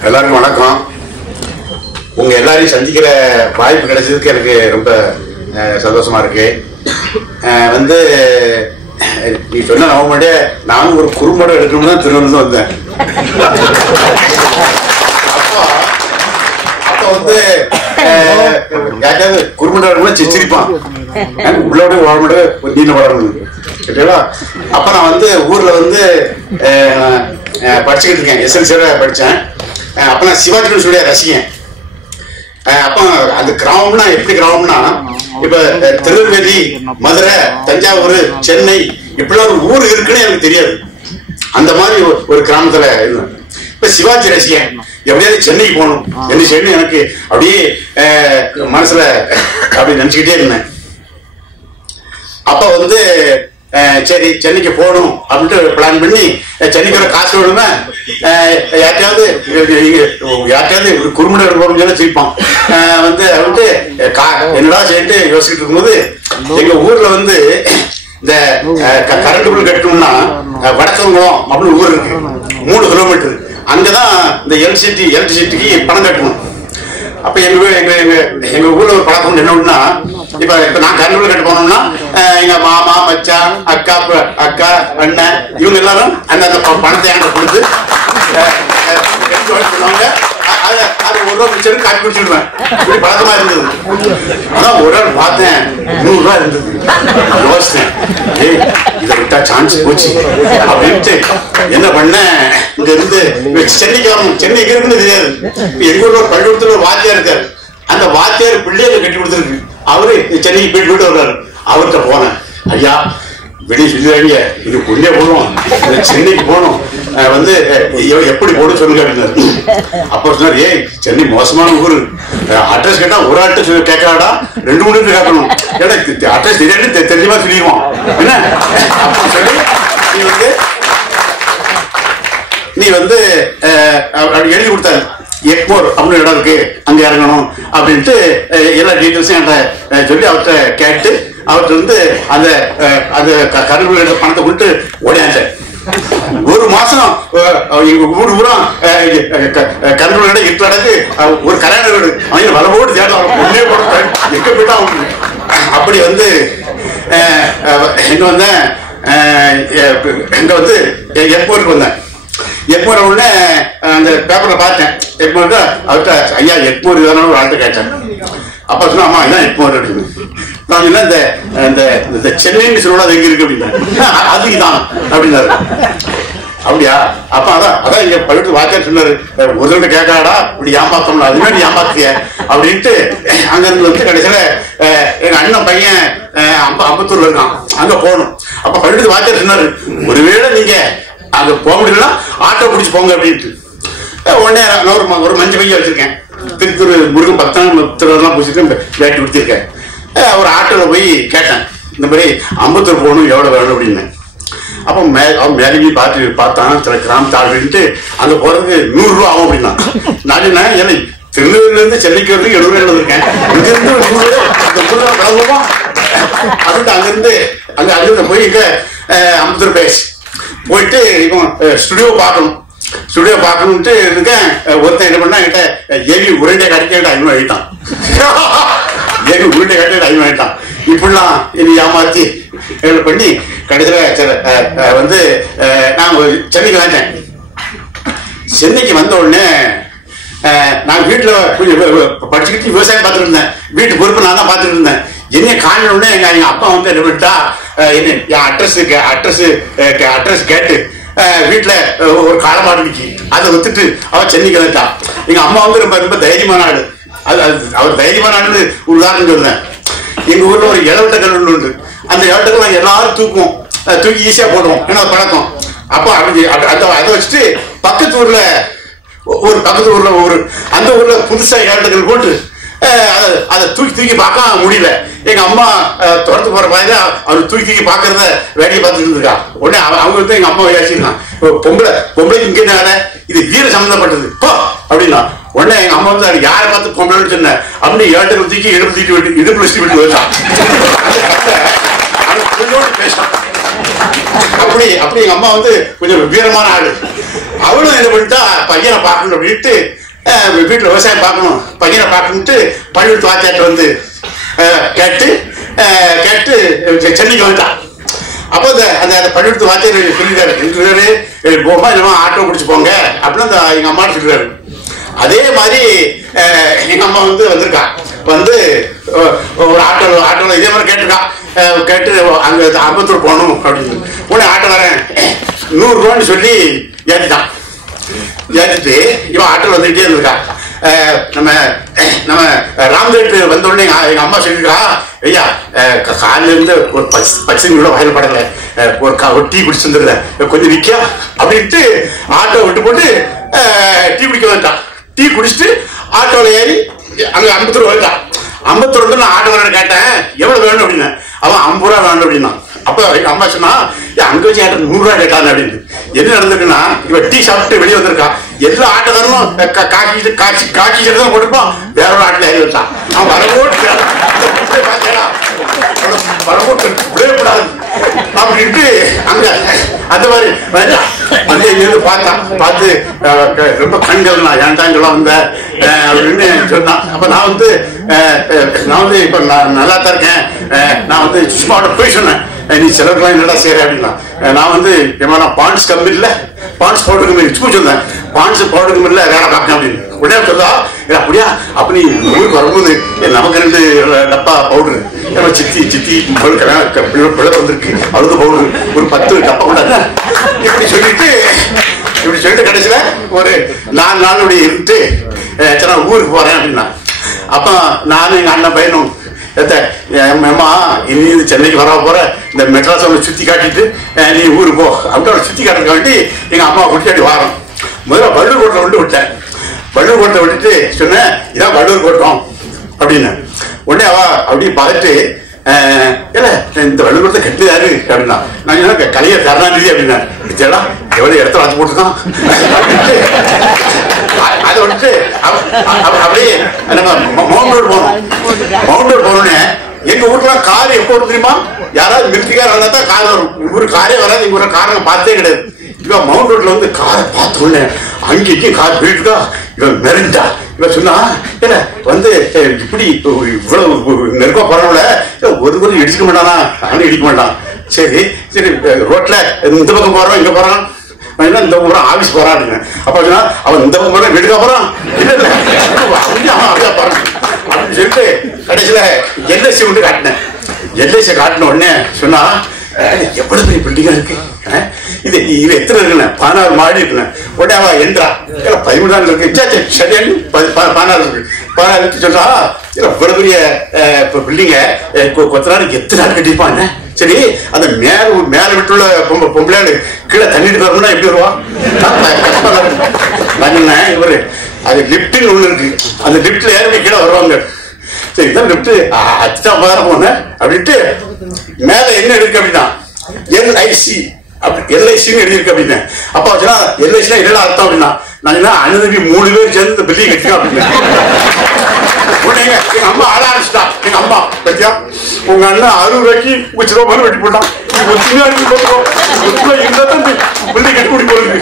எல்லாருக்கும் வணக்கம். உங்கள் எல்லாரையும் சந்திக்கிற வாய்ப்பு கிடைச்சதுக்கு எனக்கு ரொம்ப அஹ், சந்தோஷமா இருக்கு. வந்து நீ சொன்ன நவம்பரே நானும் ஒரு குறும்படம் எடுக்கணும்னு தான் திருவனந்தபுரம் வந்தேன். அப்போ அப்போ வந்து அஹ், யாருக்காவது குறும்படம் எடுக்கணும் சி- சிரிப்பான். அஹ், உள்ளோட ஓடமோட ஒரு நீண்ட படம் கேட்டீங்களா அப்ப நான் வந்து ஊரில் வந்து அஹ், படிச்சுக்கிட்டு இருக்கேன். எஸ்எல்சியோட படித்தேன் அப்ப நான் சிவாஜி கணேசனுடைய ரசிகன். அஹ், அப்ப அந்த கிராமம்னா எப்படி கிராமம்னா இப்ப திருநெல்வேலி மதுரை தஞ்சாவூர் சென்னை இப்படிலாம் ஒரு ஊர் இருக்குன்னு எனக்கு தெரியாது. அந்த மாதிரி ஒரு- ஒரு கிராமத்துல இருந்தேன் இப்ப சிவாஜி ரசிகன் எப்படியாவது சென்னைக்கு போகணும். என்ன செய்யணும் எனக்கு அப்படியே மனசுல அப்படி நினைச்சுக்கிட்டே இருந்தேன். அப்ப வந்து சரி சென்னைக்கு போகணும் அப்படின்ட்டு பிளான் பண்ணி சென்னைக்கு வர காசு வேணுமே? யார்ட்டையாவது இங்க யார்ட்டையாவது ஒரு போகணும்னு சொல்லி சிரிப்பான். வந்து வந்து கா- என்னடா செய்யிட்டு யோசிச்சுட்டு இருக்கும்போது எங்க ஊர்ல வந்து இந்த கரண்ட் பில் கட்டணும்னா அஹ், வடச்சங்குளம் அப்படின்னு ஊர் இருக்கு. மூணு கிலோமீட்டர் அங்கதான் இந்த எலக்ட்ரிசிட்டி எலக்ட்ரிசிட்டிக்கு பணம் கட்டணும். அப்ப எங்க எங்க எங்க எங்க ஊர்ல ஒரு பழக்கம் உண்டு. என்ன இப்ப இப்ப நான் கருணூர் கட்டு போனோம்னா அஹ், எங்க மாமா மச்சான் அக்கா அக்கா அண்ணன் இவங்க எல்லாரும் அந்த அந்த ப- பணத்தை என்கிட்ட கொடுத்து எடுத்து சொல்லுவாங்க ஒரு ரூபா குடிச்சிடுவேன். பழக்கமா இருந்தது. அதான் ஒரு பார்த்தேன் நூறு ரூபா இருந்தது ஏய் இதை விட்டா சான்ஸ் போச்சு. அப்படின்ட்டு என்ன பண்ணேன் இங்க இருந்து சென்னைக்கு சென்னை எங்க இருக்குன்னு தெரியாது. எங்க ஊர்ல பள்ளிக்கூடத்துல ஒரு வாத்தியார் இருக்காரு. அந்த வாத்தியார் பிள்ளைகளை கட்டி கொடுத்துருக்கு. அவரு சென்னைக்கு போயிட்டு போயிட்டு வர்றாரு அவர்கிட்ட போனேன். ஐயா வெளியே சொல்லுவாங்க இது உள்ளே போகணும். சென்னைக்கு போகணும். வந்து எப்படி போகணும் சொல்லுங்க அப்படின்னாரு அப்ப சொன்னார் ஏய் சென்னை மோசமான ஊரு. அட்ரஸ் கேட்டா ஒரு அட்ரஸ் கேட்கறாடா? ரெண்டு மூணு பேர் கேட்கணும். ஏன்னா அட்ரஸ் தெரியாது தெ- தெரிஞ்சமா சொல்லிடுவான் என்ன? அப்ப சொல்லி நீ வந்து நீ வந்து அஹ், எழுதி கொடுத்தாரு. எக்மோர் அப்படின்னு இடம் இருக்கு அங்க இறங்கணும் அப்படின்ட்டு எல்லா டீட்டெயில்ஸும் என்கிட்ட சொல்லி அவர்கிட்ட கேட்டு அவர்கிட்ட வந்து அந்த அந்த கருவில் பணத்தை கொடுத்து ஓடியாச்சேன் வாசனம் அஹ், ஊர் ஊரா கருவில் இட்டு அடங்கு ஒரு கல்யாண வீடு அவங்க வரவோடு தேடலாம் ஒன்னே போட எங்க போயிட்டா அப்படி வந்து அஹ், வந்தேன்? இங்க வந்து எப்போருக்கு வந்தேன். எட்மூர் உடனே அந்த பேப்பர்ல பார்த்தேன். எட்மூர் அவர்கிட்ட ஐயா எட்மூர் தானே ஒரு ஆள்கிட்ட கேட்டேன். அப்ப சொன்னா அம்மா என்ன எட்மூர் அப்படின்னு நான் என்ன இந்த இந்த இந்த சென்னைன்னு சொல்லலாம் அது எங்க இருக்கு? அப்படின்னா அதுக்கு தான் அப்படின்னாரு. அப்படியா? அப்ப அதான் அதான் இங்க பழுத்து வாத்தியார் சொன்னாரு ஒரு தடவை இப்படி ஏமாத்தோம்ல அதுமே நீ ஏமாத்திய அப்படின்ட்டு அங்க இருந்து வந்து கடைசியில எங்க அண்ணன் பையன் அம்ப அம்பத்தூர்ல இருக்கான். அங்க போகணும். அப்ப பழுத்து வாத்தியார் சொன்னாரு ஒருவேளை நீங்க அங்க போக முடியலன்னா ஆட்டோ பிடிச்சு போங்க அப்படின்ட்டு. உடனே ஒரு ஒரு மஞ்சள் பையன் வச்சிருக்கேன். திருத்தூர் முருகன் பத்தாம் திருவெல்லாம் பிடிச்சிருக்கேன் வேட்டி கொடுத்திருக்கேன். ஒரு ஆட்டோல போய் கேட்டேன் இந்த மாதிரி அம்பத்தூர் போகணும் எவ்வளவு வேணும்? அப்படின்னு அப்போ மே அவன் மேலேயே பார்த்து பார்த்தான் சில கிராமத்து ஆளுன்ட்டு அங்க போறதுக்கு நூறு ஆகும் அப்படின்னா. நான் என்ன ஏன்னா திருநெல்வேலியில இருந்து சென்னைக்கு வரதுக்கு எழுபது ரூபாய் இருக்கேன் இங்க இருந்து கிளம்புமா அங்கிருந்து அங்க அங்கிருந்து போய் இங்கே அம்பத்தூர் பேஸ் போயிட்டு இப்போ ஸ்டுடியோ பார்க்கணும். ஸ்டுடியோ பார்க்கணுன்ட்டு இருக்கேன். ஒருத்தன் என்ன பண்ணா என்கிட்ட ஏவி உருண்டை கடிக்க என்கிட்ட ஐநூறு ஆகிட்டான் ஏவி உருண்டை கடிக்க ஐநூறு ஆகிட்டான் இப்படிலாம் இனி ஏமாத்தி இவ்வளவு பண்ணி கடைசியில் அஹ், வந்து நான் சென்னைக்கு வந்தேன். சென்னைக்கு வந்த உடனே நான் வீட்டுல படிச்சுக்கிட்டு விவசாயம் பார்த்துட்டு இருந்தேன். வீட்டு பொறுப்பு நான் தான் பார்த்துட்டு இருந்தேன். என்ன காண உடனே எங்க எங்கள் அப்பா வந்து என்ன பண்ணிட்டா என்ன என் அட்ரஸ் அட்ரஸ் அட்ரஸ் கேட்டு அஹ், வீட்டுல ஒரு காலமாடு நிக்கி. அதை வித்துட்டு அவன் சென்னைக்கு வந்துட்டா. எங்க அம்மா வந்து ரொம்ப ரொம்ப தைரியமான ஆடு அது அது அவர் தைரியமான ஆடுன்னு உதாரணம் சொல்றேன். எங்க ஊர்ல ஒரு இளவட்ட கல் உண்டு. அந்த இடத்துக்கு நாங்கள் எல்லாரும் தூக்குவோம். தூக்கி ஈஸியாக போடுவோம். ஏன்னா பழக்கம்? அப்போ அப்படி அந்த அதை அதை வச்சுட்டு பக்கத்து ஊரில் ஒரு பக்கத்து ஊரில் ஒரு அந்த ஊரில் புதுசாக இளவட்டக்கல் போட்டு அதை அதை தூக்கி தூக்கி பார்க்க முடியல. எங்கள் அம்மா அஹ், துரத்து போற மாதிரி அவர் தூக்கி தூக்கி பார்க்குறத வேலையை பார்த்துட்டு இருக்கா உடனே அவ- அவங்க வந்து எங்கள் அம்மா யோசிச்சிருக்கான் பொம்பளை பொம்பளைக்கு இங்கே என்ன வேலை? இது வீர சம்மந்தப்பட்டது போ அப்படின்னா உடனே எங்கள் அம்மா வந்து யாரை பார்த்து பொம்பளைன்னு சொன்னேன் அப்படின்னு ஏட்டை தூக்கி இடுப்பு தூக்கி விட்டு இடுப்பு வச்சு விட்டு வச்சான் கொஞ்சோண்டு பேசினான் அப்படி அப்படி எங்க அம்மா வந்து கொஞ்சம் வீரமான ஆளு. அவளும் என்ன பண்ணிட்டா பையனை பார்க்கணும் அப்படின்ட்டு வீட்டில் வீட்டுல விவசாயம் பார்க்கணும் பையனை பார்க்கணுட்டு பள்ளிக்கூடத்து வாத்தியாட்ட வந்து அஹ், கேட்டு அஹ், கேட்டு சென்னைக்கு வந்துட்டான். அப்போ அந்த அந்த அந்த வாத்தியார் வாத்தியார் சொல்லிட்டாரு நின்றுறாரு போமா என்னமா ஆட்டோ பிடிச்சி போங்க அப்படின்னு அந்த எங்க அம்மா சொல்லிட்டாரு அதே மாதிரி எங்கள் எங்க அம்மா வந்து வந்திருக்கா. வந்து ஒரு ஆட்டோ ஆட்டோவில் இதே மாதிரி கேட்டிருக்கான் கேட்டு அங்கே அம்பத்தூர் போகணும் அப்படின்னு. உடனே ஆட்டோ வரேன். நூறுரூவான்னு சொல்லி ஏற்றிட்டான் ஏற்றிட்டு இவன் ஆட்டோவில் வந்துகிட்டே இருந்திருக்கா. நம்ம நம்ம ராம்தேட்டு வந்த உடனே எங்கள் அம்மா சொல்லியிருக்கா ஐயா காலிலேருந்து ஒரு பச்சை பச்சை கூட வயல் படலை. ஒரு கா- ஒரு டீ குடிச்சு வந்துருந்தேன் கொஞ்சம் நிற்கியா அப்படின்ட்டு ஆட்டோ விட்டு போட்டு டீ குடிக்க வந்துட்டான் டீ குடிச்சிட்டு ஆட்டோவில் ஏறி அங்கே அம்பத்தூர் வந்துட்டான் ஐம்பத்தி ரெண்டு நான் ஆட்டோக்காரன் கேட்டேன். எவ்வளவு வேணும் அப்படின்னு. அவன் ஐம்பது ரூபா வேணும் அப்படின்னா. அப்ப அம்மா சொன்னா அங்க வச்சு என்கிட்ட நூறுரூவா ரூபாய் கேட்டான் அப்படின்னு. என்ன நடந்திருக்குன்னா இவன் டீ சாப்பிட்டு வெளியே வந்திருக்கா. எல்லா ஆட்டோக்காரனும் கா- காக்கி காட்சி காட்சி சட்டை தான் போட்டிருப்பான். வேற ஒரு ஆட்டில் ஏறி வச்சான் அவன் வரவோட்டு வரவோட்டு விடக்கூடாது அப்படின்ட்டு அங்க அந்த மாதிரி. வந்து வந்து பார்த்தான் பார்த்து ரொம்ப கண்கள் நான் ஏன்டா இங்கெல்லாம் வந்த அப்படின்னு சொன்னான். அப்ப நான் வந்து நான் வந்து இப்ப நான் நல்லா தான் இருக்கேன் நான் வந்து சுஷ்மாவோட போய் சொன்னேன். நீ செலவுக்கெல்லாம் என்னடா செய்யற அப்படின்னா நான் வந்து ஏமா நான் பாண்ட்ஸ் கம்பெனில பாண்ட்ஸ் பவுடர் கம்பெனி சும்மா சொன்னேன். பாண்ட்ஸ் பவுடர் கம்பெனில வேலை பார்க்கணும் அப்படின்னு. உடனே சொல்லா "ஏ, அப்படியா? அப்ப நீ ஊருக்கு வரும்போது நமக்கு ரெண்டு டப்பா பவுடர் நம்ம சித்தி சித்தி பிள்ளை பிள்ளை வந்திருக்கு. அழுது பவுடர் ஒரு பத்து டப்பா கொண்டாங்க அப்படி சொல்லிட்டு இப்படி சொல்லிட்டு கடைசியில ஒரு நாலு நாளுடைய இருந்துட்டு அஹ், நான் ஊருக்கு போறேன் அப்படின்னா. அப்போ நானும் எங்க அண்ணன் பையனும் எத்த அம்மா இனி சென்னைக்கு வர போற இந்த மெட்ராஸ் அவனை சுத்தி காட்டிட்டு நீ ஊருக்கு போ. அப்படின்னு அவனை சுத்தி காட்டுறதுக்கு வேண்டி எங்க அம்மா குட்டியாடி வாரம். முதல்ல வள்ளூர் கோட்டை விட்டு விட்டேன். வள்ளூர் கோட்டை விட்டுட்டு சொன்னேன் இதான் வள்ளூர் கோட்டம் அப்படின்னு. உடனே அவ அப்படி பார்த்துட்டு இல்லை இந்த வள்ளுவரத்தை கட்டு அப்படின்னா நான் சொன்னேன், கலைய கருணாநிதி அப்படின்னா வித்தியாடா எவ்வளவு இடத்துல வச்சு போட்டுதான் அதை வந்துட்டு அப்படியே நம்ம மவுண்ட் ரோடு போனோம் மவுண்ட் ரோடு போனோடனே எங்க ஊருக்குலாம் கார் எப்போ தெரியுமா யாராவது மிலிட்டரிக்கார வந்தா தான் கார் வரும் இவரு காரே வராது எங்க காரை பார்த்தே கிடையாது இவன் மவுண்ட் ரோட்ல வந்து காரை பார்த்த உடனே அங்கே இங்கே கார் போயிட்டுக்கா இவன் மிரண்டா இவன் சொன்னா இல்ல வந்து இப்படி இவ்வளவு நெருக்கம் போறவங்கள அடிச்சுக்க மாட்டானா? அவனு இடிக்க மாட்டான். சரி சரி ரோட்ல இந்த பக்கம் போறான் இங்க போறான். என்ன இந்த ஊரம் ஆபீஸ் போறான்னு அப்ப சொன்னா அவன் இந்த பக்கம் போறான் போறான் இல்ல இல்ல. அவன் அப்படியே போறான். அப்படின்னு சொல்லிட்டு கடைசியில எல்ஐசி மட்டும் காட்டினேன். எல்ஐசி காட்டின உடனே சொன்னா எவ்வளவு பெரிய பில்டிங்கா இருக்கு? இது இது எத்தனை இருக்குண்ணே பதினாறு மாடி இருக்குண்ணே உடனே அவன் எந்திரா பதிமூணு நாள் இருக்கு. சே, ப- பதினாறு இருக்கு. பதினாறு இருக்கு சொல்றா. இல்ல இவ்வளவு பெரிய பில்டிங்க கொத்த நாள் எத்தனை நாள் கட்டிருப்பான் சரி அந்த மேல மேல விட்டுள்ள பொம்பளை பொம்பளையாளு கீழே தண்ணிட்டு வரணும்னா எப்படி வருவான் இவரு. அது லிப்ட்னு ஒண்ணு இருக்கு. அந்த லிப்ட்ல ஏறி கீழே வருவாங்க. சரி இதான் லிப்ட் அச்சா போதான போனேன் அப்படின்ட்டு மேல என்ன இருக்கு அப்படின்னா எல்ஐசி. அப்படி எல்ஐசின்னு எழுதியிருக்கு அப்படின்னு. அப்பா வச்சுனா எல்ஐசினா என்ன அர்த்தம் அப்படின்னா நான் என்ன அனுதவி மூணு பேர் சேர்ந்து இந்த பில்டிங் கட்டிக்கோ அப்படின்னு. எங்க அம்மா ஆட ஆரம்பிச்சிட்டா. எங்க அம்மா பத்தியா? உங்க அண்ணன் அறுபது ரூபாய்க்கு உச்சி ரூபா மாதிரி வெட்டி போட்டான். நீ ஒரு இருந்தா தான் பில்டிங் கட்டி குடி போறது.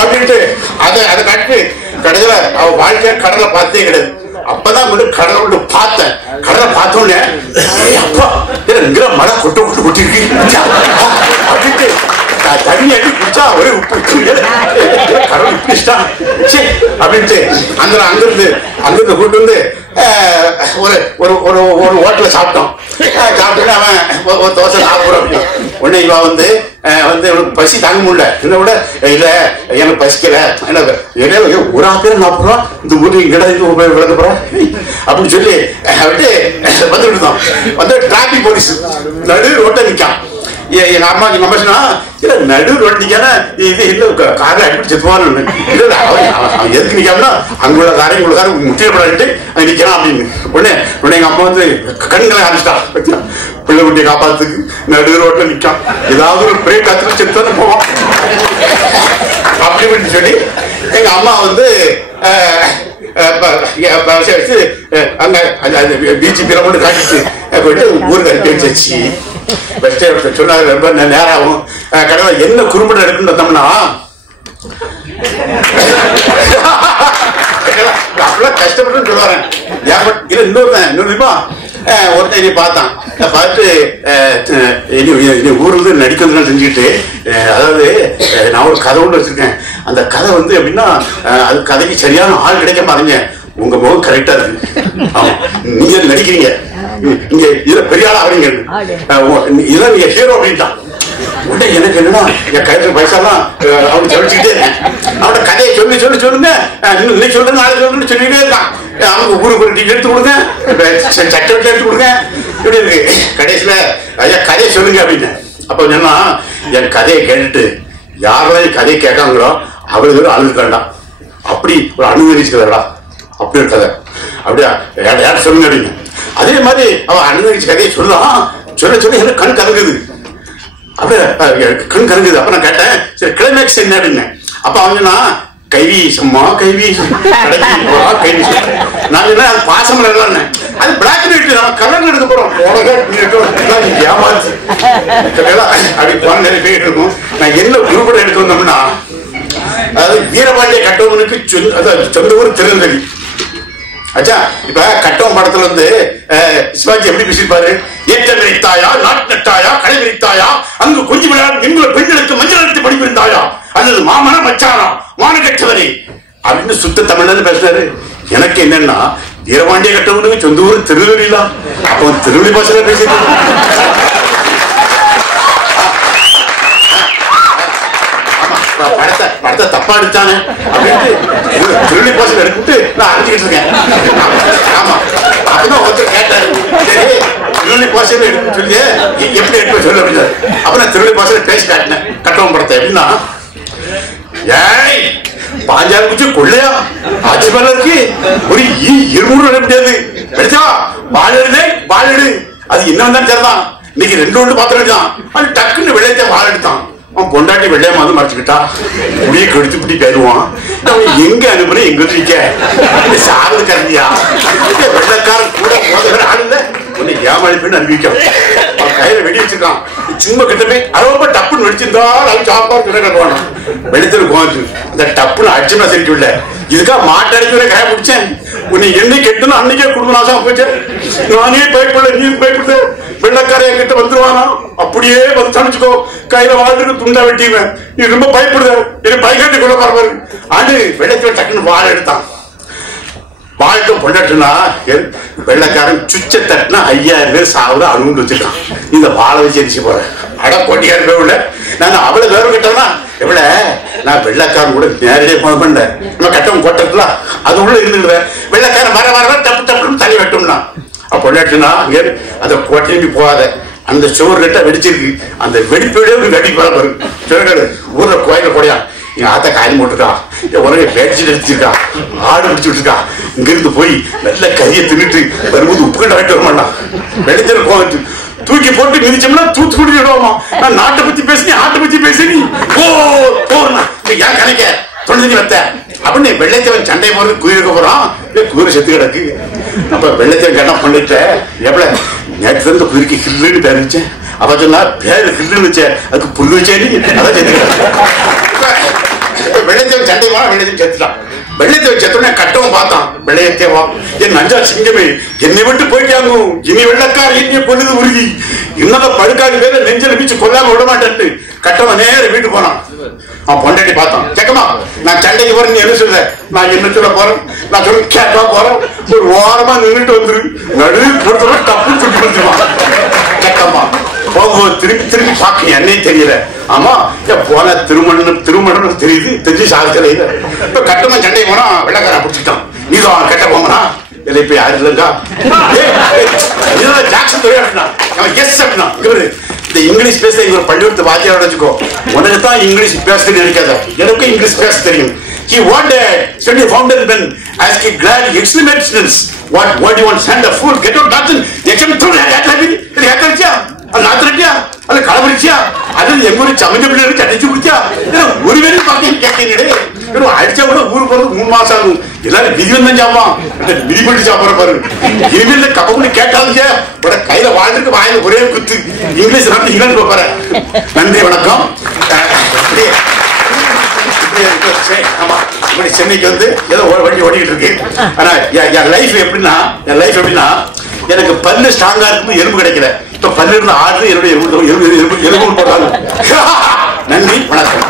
அப்படின்ட்டு அதை அதை கட்டி. கடையில அவ வாழ்க்கைய கடலை பார்த்தே கிடையாது. அப்பதான் வந்து கடலை விட்டு பார்த்தேன். கடலை பார்த்த உடனே அப்பா என்ன மழை கொட்டு கொட்டு கொட்டிருக்கு அப்படின்ட்டு தண்ணி அடி குடிச்சா ஒரே உப்பு கடவுள் இப்படி இஷ்டம் சே அப்படின்ட்டு அந்த அங்கிருந்து அங்கிருந்து கூட்டு வந்து ஒரு ஒரு ஒரு ஒரு ஹோட்டல்ல சாப்பிட்டோம் அஹ், சாப்பிட்டு அவன் ஒரு- தோசை சாப்பிடுறோம் அப்படின்னு. உடனே இவன் வந்து வந்து இவனுக்கு பசி தாங்க முடியல என்ன விட இல்ல எனக்கு பசிக்கல எனக்கு ஏன் ஒரு ஆள் பேர் சாப்பிடுறோம் இந்த ஊருக்கு இங்க விளக்க போறோம் அப்படின்னு சொல்லி விட்டு வந்துட்டு இருந்தோம் வந்து டிராபிக் போலீஸ் நடு ரோட்டை நிக்கான் எ- எங்க அம்மா எங்க அம்மா சொன்னா இல்ல நடு ரொண்டிக்கான இது இல்ல காரில் அடிப்பட்டு செத்துவான்னு இல்ல இல்ல அவன் எதுக்கு நிக்காமனா அங்க உள்ள காரை உள்ள காரை முட்டியப்படாட்டு அங்க நிக்கிறான் அப்படின்னு. உடனே உடனே எங்க அம்மா வந்து கண்களை ஆரம்பிச்சிட்டா பிள்ளை குட்டியை காப்பாத்துக்கு நடு ரோட்ல நிக்கான். ஏதாவது ஒரு பிரேக் காத்துல செத்து போவான். அப்படின்னு சொல்லி எங்க அம்மா வந்து அங்க அந்த பீச் பிரமோடு காட்டிட்டு போயிட்டு ஊருக்கு அனுப்பி வச்சாச்சு சொன்னாங்க ரொம்ப நேரம் ஆகும் அஹ், கடவுள் என்ன குறும்படம் எடுக்கணும்னு வந்தோம்னா அப்படிலாம் கஷ்டப்பட்டு சொல்லுவாங்க ஏப்பட் இது இன்னொருத்தன் இன்னொரு இப்போ ஒருத்தன் நீ பார்த்தான். பார்த்து அஹ், அஹ், இனி இனி ஊர்ல நடிக்க வந்து செஞ்சுக்கிட்டு அஹ், அதாவது நான் ஒரு கதை ஒன்று வச்சிருக்கேன். அந்த கதை வந்து எப்படின்னா அது கதைக்கு சரியான ஆள் கிடைக்க பாருங்க உங்க முகம் கரெக்டா இருக்கு. ஆமா நீங்க நடிக்கிறீங்க? நீங்க இதுல பெரிய ஆளா உ- இதுல நீங்க ஹீரோ அப்படின்ட்டான் உடனே எனக்கு என்னன்னா என் கையில பைசாலாம் அவன் சொல்லிச்சுக்கிட்டே இருக்கேன் அவனோட கதையை சொல்லி சொல்லி சொல்லுங்க. இன்னைக்கு சொல்றேன் நாளைக்கு சொல்றேன்னு சொல்லிக்கிட்டே இருக்கான். அவனுக்கு ஊருக்கு ஒரு டிக்கெட் எடுத்து கொடுங்க. சட்டை எடுத்து கொடுங்க. இப்படி இருக்கு. கடைசியில ஐயா கதையை சொல்லுங்க அப்படின்னு அப்ப சொன்னா என் கதையை கேட்டுட்டு யாரெல்லாம் என் கதையை கேட்காங்களோ அவளுக்கு அழுது வேண்டாம் அப்படி ஒரு அனுமதிச்சுக்கிறா அப்படி ஒரு கதை. அப்படியா? யார் சொல்லுங்க அப்படின்னு அதே மாதிரி அவன் அனுமதிச்சு கதையை சொல்லலாம் சொல்ல சொல்ல எனக்கு கண் கலங்குது. அப்படியே கண் கலங்குது. அப்ப நான் கேட்டேன் சரி கிளைமேக்ஸ் என்ன அப்படின்னு. அப்ப அவங்க நான் கைவி கைவீசம் கைவி. கைவி. நான் என்ன அது பாசம் இல்லைன்னு அது பிளாக் அண்ட் ஒயிட் நம்ம கலர் எடுக்க போறோம் ஏமாச்சு அப்படி போன நிறைய பேர் இருக்கும். நான் என்ன குரூப் எடுக்க வந்தோம்னா அதாவது வீரபாண்டிய கட்டவனுக்கு சொந்த சொந்த ஊர் திருநெல்வேலி. அச்சா இப்ப கட்டம் படத்துல வந்து சிவாஜி எப்படி பேசியிருப்பாரு? ஏற்ற விரித்தாயா நாட்டு நட்டாயா கடை விரித்தாயா அங்கு கொஞ்சம் விளையாடும் எங்களை பெண்களுக்கு மஞ்சள் எடுத்து படிப்பிருந்தாயா? அல்லது மாமனா மச்சானா மானகட்டவனே அப்படின்னு சுத்த தமிழ்ல பேசுறாரு. எனக்கு என்னன்னா வீரபாண்டிய கட்டவனுக்கு சொந்த ஊர் திருநெல்வேலி தான் அப்போ திருவள்ளி பாஷையில பேசிட்டு படத்தை படத்தை தப்பா எடுத்தானே அப்படின்ட்டு திருடி பாசல் எடுத்துட்டு நான் அரைஞ்சிக்கிட்டு இருக்கேன். ஆமா. அப்பதான் ஒருத்தர் கேட்டாரு. சரி திருளி பாசல் எடுக்க சொல்லி எப்படி எடுக்க சொல்லு அப்படின்னாரு. அப்ப நான் திருளி பாசல் பேசி காட்டினேன் கட்டவன் படத்தை எப்படின்னா ஏய் பாஞ்சா குச்சி கொள்ளையா? ஆட்சி மேல இருக்கு. ஒரு ஈ- இருநூறு விட முடியாது பெருசா? வாழெடுதே வாழெடு அது என்ன வந்தாலும் சரிதான் இன்னைக்கு ரெண்டு ஒன்று பாத்திரம் எடுத்தான் அது டக்குன்னு விளையத்தை வாழெடுத்தான் அவன் பொண்டாட்டி வெள்ளைய மாதிரி மறைச்சுக்கிட்டா. முடிய கெடுத்து இப்படி பேருவான் அவன் எங்க அனுப்புற எங்க இருக்க சாரது கருதியா வெள்ளக்காரன் கூட போதவர் ஆள் இல்ல. உன்னை ஏமாளிப்புன்னு அனுப்பிக்கும் அவன் கையில வெடி வச்சிருக்கான். சும்மா கிட்ட போய் அரவப்ப டப்புன்னு வெடிச்சிருந்தா அது சாப்பாடு கிட்ட கட்டுவான் வெடித்தல் கோச்சு இந்த டப்புன்னு அடிச்சுனா சரிக்கு இல்ல இதுக்காக மாட்டடிக்கிற கைய பிடிச்சேன். உன்னை என்னை கெட்டுன்னு அன்னைக்கே குடும்ப நாசம் போச்சு. நானே பயப்படல நீ பயப்படுத்த வெள்ளக்கார என்கிட்ட வந்துருவானா? அப்படியே வந்து சமைச்சுக்கோ. கையில வாழ்ந்துட்டு துண்டா வெட்டிடுவேன். நீ ரொம்ப பயப்படுத. நீ பயக்காட்டி கொள்ள பரவாயில்ல ஆண்டு வெள்ளத்துல டக்குன்னு வாழை எடுத்தான். வாழ்க்கை பொண்டாட்டுனா வெள்ளக்காரன் சுச்ச தட்டினா ஐயாயிரம் பேர் சாவுற அணுகுண்டு வச்சிருக்கான். இந்த வாழை வச்சு எரிச்சு போறேன். அட கொட்டியார் பேவுல நான் அவளை வேறு கட்டனா எவ்வள நான் வெள்ளக்காரன் கூட நேரடியாக போன பண்ணேன் நம்ம கட்டம் போட்டதுல அது உள்ள இருந்துடுவேன். வெள்ளக்காரன் வர வர வர டப்பு டப்புன்னு தள்ளி வெட்டும்னா. அப்போ பொண்டாட்டுனா அங்கே அந்த கோட்டைக்கு போகாத. அந்த சுவர் கிட்ட வெடிச்சிருக்கு. அந்த வெடிப்போட வெடி போல வரும் சிவகடு ஊர்ல கோயில கொடையா என் ஆத்த காயம் போட்டுருக்கா என் உடனே பேச்சு எடுத்துருக்கா ஆடு பிடிச்சு விட்டுருக்கா. இங்கிருந்து போய் நல்ல கையை தின்னுட்டு வரும்போது உப்பு கண்ட வாங்கிட்டு வரமாட்டா வெளிச்சல் கோவத்து. தூக்கி போட்டு மிதிச்சோம்னா தூத்து குடிச்சிடுவோமா நான் நாட்டை பத்தி பேசினி ஆட்டை பத்தி பேசினி ஓ போறா ஏன் கணக்க தொண்ணூத்தி வத்த அப்படின்னு வெள்ளத்தவன் சண்டை போறது குதிரைக்க போறான். இல்ல குதிரை செத்து கிடக்கு. அப்ப வெள்ளத்தவன் கண்ணம் பண்ணிட்ட? எவ்வளவு நேற்று இருந்து குயிருக்கு ஹில்லுன்னு பேர் வச்சேன். அவ சொன்னா பேரு ஹில்லுன்னு வச்சேன் அதுக்கு புல்லு வச்சேன் அதான் செத்து வெள்ளத்தேவன் சண்டை போனா வெள்ளத்தையும் செத்துட்டான். வெள்ளத்தேவன் செத்தோடனே கட்டவும் பார்த்தான். வெள்ளையத்தேவா என் நஞ்சா சிங்கமே? என்னை விட்டு போயிட்டாங்க. இனி வெள்ளக்கார இனிய பொழுது உருகி. இன்னும் படுக்காது பேர நெஞ்சல மிச்சு கொல்லாம விட மாட்டேன்ட்டு. கட்டவன் நேர வீட்டு போனான். அவன் பொண்டாட்டி பார்த்தான் கேட்கமா? நான் சண்டைக்கு போறேன் நீ என்ன சொல்ற? நான் என்ன சொல்ல போறேன்? நான் சொல்ல கேட்க போறேன்? ஒரு ஓரமா நின்றுட்டு வந்துரு. நடு கொடுத்தா தப்பு சுட்டி கேட்கமா போகும்போது திரும்பி திரும்பி பார்க்க என்னையும் தெரியல. ஆமா ஏன் போன திருமணம் திருமணம் தெரியுது. தெரிஞ்சு சாதிக்கல இது இப்ப கட்டமா சண்டை போனா வெள்ளக்காரன் பிடிச்சிட்டான் நீதான் கெட்ட போமனா இல்லை இப்ப யாரு இல்லைங்க ஜாக்சன் தொழில் அப்படின்னா. அவன் எஸ் அப்படின்னா. இவரு இந்த இங்கிலீஷ் பேச இவர் பள்ளிக்கூடத்து வாத்தியாரோட வச்சுக்கோ உனக்கு தான் இங்கிலீஷ் பேச நினைக்காத எனக்கு இங்கிலீஷ் பேச தெரியும் He wanted study fountain pen as he glad exclamations. What what do you want? Send a fool, get out nothing. எச்சம் தூள் யாத்லாபி இது யாத்லாச்சியா அது நாத்திரட்டியா அது களபரிச்சியா அது எங்க ஒரு சமைஞ்ச பிள்ளை சட்டிச்சு குடிச்சா ஒரு வேலை பார்க்க கேட்கிறீங்களே வெறும் அடிச்சா கூட ஊருக்கு போறது மூணு மாசம் ஆகும் எல்லாரும் விதி வந்தா சாப்பான் விதி பண்ணி சாப்பிட பாரு. இனிமேல் கப்ப கூட கேட்டாலும் உட கையில வாழ்ந்துருக்கு வாயில ஒரே குத்து. இங்கிலீஷ் நாட்டு இங்கிலாந்து பாரு நன்றி வணக்கம். சரி, ஆமா. சென்னைக்கு வந்து ஏதோ ஒரு வண்டி ஓடிக்கிட்டு இருக்கு. ஆனா என் என் லைஃப் எப்படின்னா என் லைஃப் எப்படின்னா எனக்கு பல்லு ஸ்ட்ராங்கா இருக்கு எலும்பு கிடைக்கல. இப்ப பல்லு இருந்த ஆடு என்னுடைய எறும்பு எறும்பு எலும்பு நன்றி வணக்கம்.